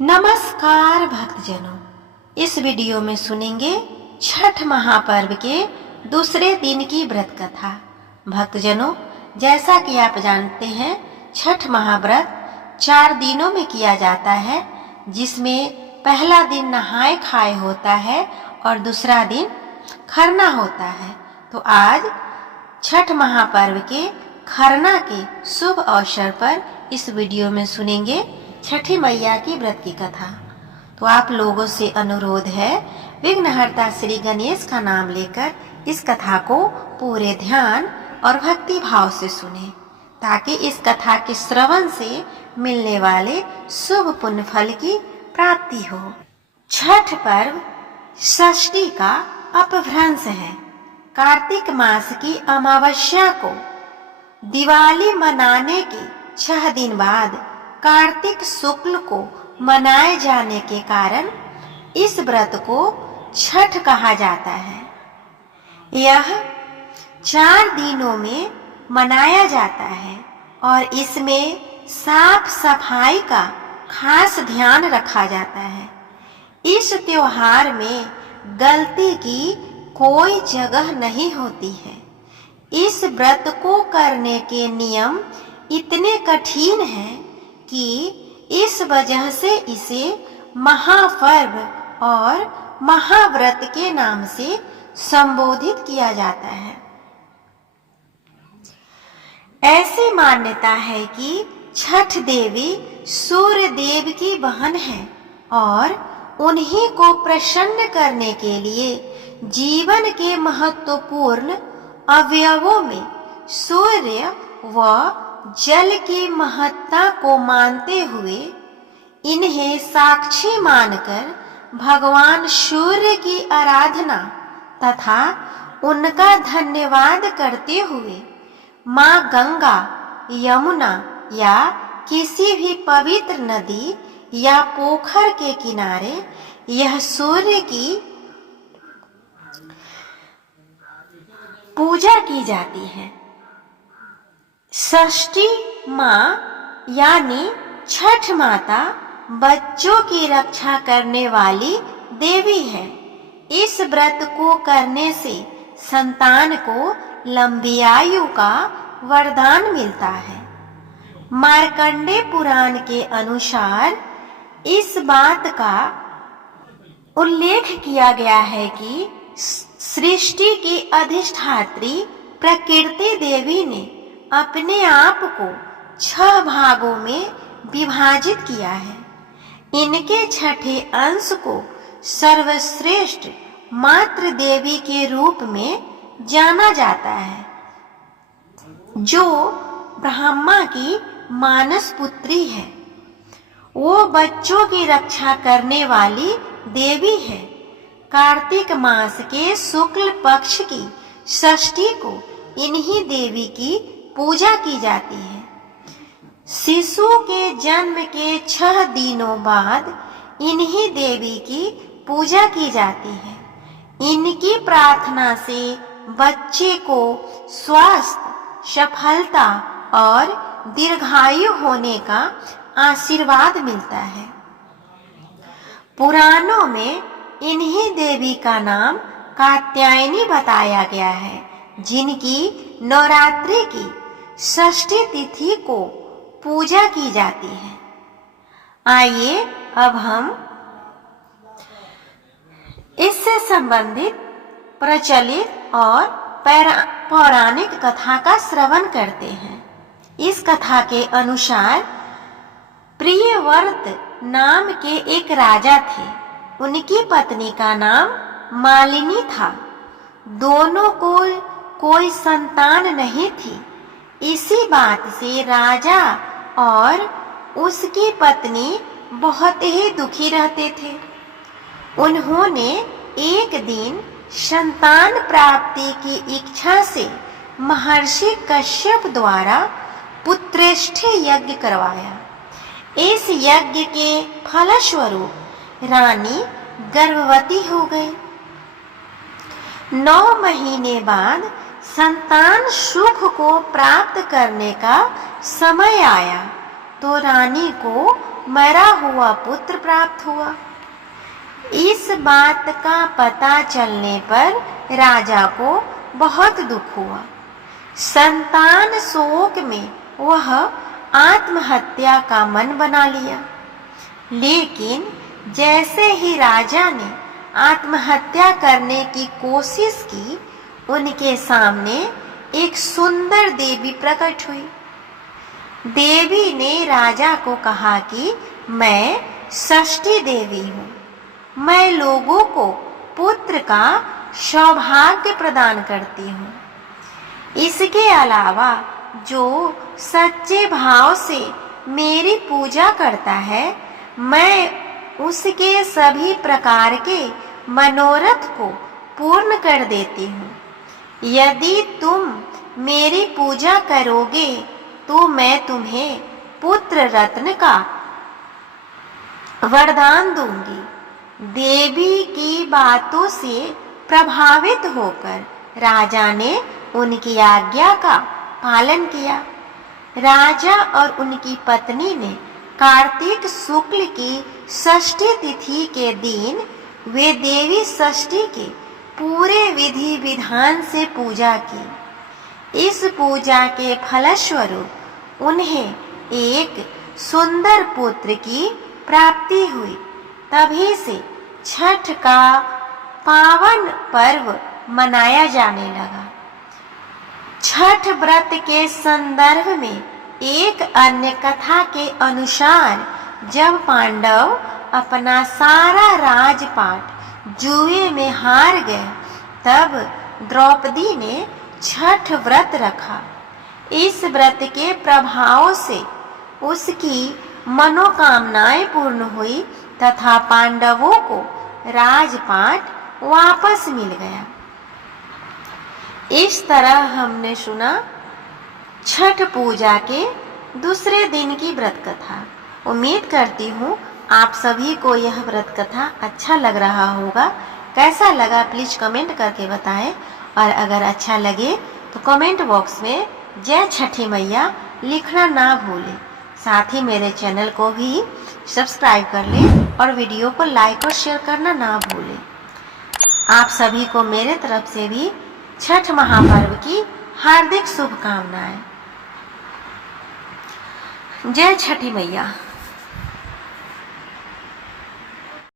नमस्कार भक्तजनों, इस वीडियो में सुनेंगे छठ महापर्व के दूसरे दिन की व्रत कथा। भक्तजनों, जैसा कि आप जानते हैं, छठ महाव्रत 4 दिनों में किया जाता है, जिसमें पहला दिन नहाए खाए होता है और दूसरा दिन खरना होता है। तो आज छठ महापर्व के खरना के शुभ अवसर पर इस वीडियो में सुनेंगे छठी मैया की व्रत की कथा। तो आप लोगों से अनुरोध है, विघ्नहर्ता श्री गणेश का नाम लेकर इस कथा को पूरे ध्यान और भक्ति भाव से सुने, ताकि इस कथा के श्रवण से मिलने वाले शुभ पुण्य फल की प्राप्ति हो। छठ पर्व षष्ठी का अपभ्रंश है। कार्तिक मास की अमावस्या को दिवाली मनाने के 6 दिन बाद कार्तिक शुक्ल को मनाए जाने के कारण इस व्रत को छठ कहा जाता है। यह 4 दिनों में मनाया जाता है और इसमें साफ सफाई का खास ध्यान रखा जाता है। इस त्योहार में गलती की कोई जगह नहीं होती है। इस व्रत को करने के नियम इतने कठिन हैं कि इस वजह से इसे महापर्व और महाव्रत के नाम से संबोधित किया जाता है। ऐसी मान्यता है कि छठ देवी सूर्य देव की बहन है और उन्हीं को प्रसन्न करने के लिए जीवन के महत्वपूर्ण अवयवों में सूर्य व जल की महत्ता को मानते हुए इन्हें साक्षी मानकर भगवान सूर्य की आराधना तथा उनका धन्यवाद करते हुए माँ गंगा, यमुना या किसी भी पवित्र नदी या पोखर के किनारे यह सूर्य की पूजा की जाती है। षष्ठी माँ यानी छठ माता बच्चों की रक्षा करने वाली देवी है। इस व्रत को करने से संतान को लंबी आयु का वरदान मिलता है। मार्कंडेय पुराण के अनुसार इस बात का उल्लेख किया गया है कि सृष्टि की अधिष्ठात्री प्रकृति देवी ने अपने आप को 6 भागों में विभाजित किया है। इनके छठे अंश को सर्वश्रेष्ठ मातृ देवी के रूप में जाना जाता है, जो ब्रह्मा की मानस पुत्री है। वो बच्चों की रक्षा करने वाली देवी है। कार्तिक मास के शुक्ल पक्ष की षष्ठी को इन्हीं देवी की पूजा की जाती है। शिशु के जन्म के 6 दिनों बाद इन्हीं देवी की पूजा की जाती है। इनकी प्रार्थना से बच्चे को स्वास्थ्य, सफलता और दीर्घायु होने का आशीर्वाद मिलता है। पुराणों में इन्हीं देवी का नाम कात्यायनी बताया गया है, जिनकी नवरात्रि की षष्ठी तिथि को पूजा की जाती है। आइए अब हम इससे संबंधित प्रचलित और पौराणिक कथा का श्रवण करते हैं। इस कथा के अनुसार प्रियव्रत नाम के एक राजा थे। उनकी पत्नी का नाम मालिनी था। दोनों को कोई संतान नहीं थी। इसी बात से राजा और उसकी पत्नी बहुत ही दुखी रहते थे। उन्होंने एक दिन संतान प्राप्ति की इच्छा से महर्षि कश्यप द्वारा पुत्रेष्ठी यज्ञ करवाया। इस यज्ञ के फलस्वरूप रानी गर्भवती हो गई। 9 महीने बाद संतान सुख को प्राप्त करने का समय आया तो रानी को मरा हुआ पुत्र प्राप्त हुआ। इस बात का पता चलने पर राजा को बहुत दुख हुआ। संतान शोक में वह आत्महत्या का मन बना लिया। लेकिन जैसे ही राजा ने आत्महत्या करने की कोशिश की, उनके सामने एक सुंदर देवी प्रकट हुई। देवी ने राजा को कहा कि मैं षष्ठी देवी हूँ। मैं लोगों को पुत्र का सौभाग्य प्रदान करती हूँ। इसके अलावा जो सच्चे भाव से मेरी पूजा करता है, मैं उसके सभी प्रकार के मनोरथ को पूर्ण कर देती हूँ। यदि तुम मेरी पूजा करोगे तो मैं तुम्हें पुत्र रत्न का वरदान दूंगी। देवी की बातों से प्रभावित होकर राजा ने उनकी आज्ञा का पालन किया। राजा और उनकी पत्नी ने कार्तिक शुक्ल की षष्ठी तिथि के दिन वे देवी षष्ठी के पूरे विधि विधान से पूजा की। इस पूजा के फलस्वरूप उन्हें एक सुंदर पुत्र की प्राप्ति हुई। तभी से छठ का पावन पर्व मनाया जाने लगा। छठ व्रत के संदर्भ में एक अन्य कथा के अनुसार जब पांडव अपना सारा राजपाट जुए में हार गए, तब द्रौपदी ने छठ व्रत रखा। इस व्रत के प्रभाव से उसकी मनोकामनाएं पूर्ण हुई तथा पांडवों को राजपाट वापस मिल गया। इस तरह हमने सुना छठ पूजा के दूसरे दिन की व्रत कथा। उम्मीद करती हूँ आप सभी को यह व्रत कथा अच्छा लग रहा होगा। कैसा लगा प्लीज कमेंट करके बताएं, और अगर अच्छा लगे तो कमेंट बॉक्स में जय छठी मैया लिखना ना भूलें। साथ ही मेरे चैनल को भी सब्सक्राइब कर लें और वीडियो को लाइक और शेयर करना ना भूलें। आप सभी को मेरे तरफ से भी छठ महापर्व की हार्दिक शुभकामनाएं। जय छठी मैया।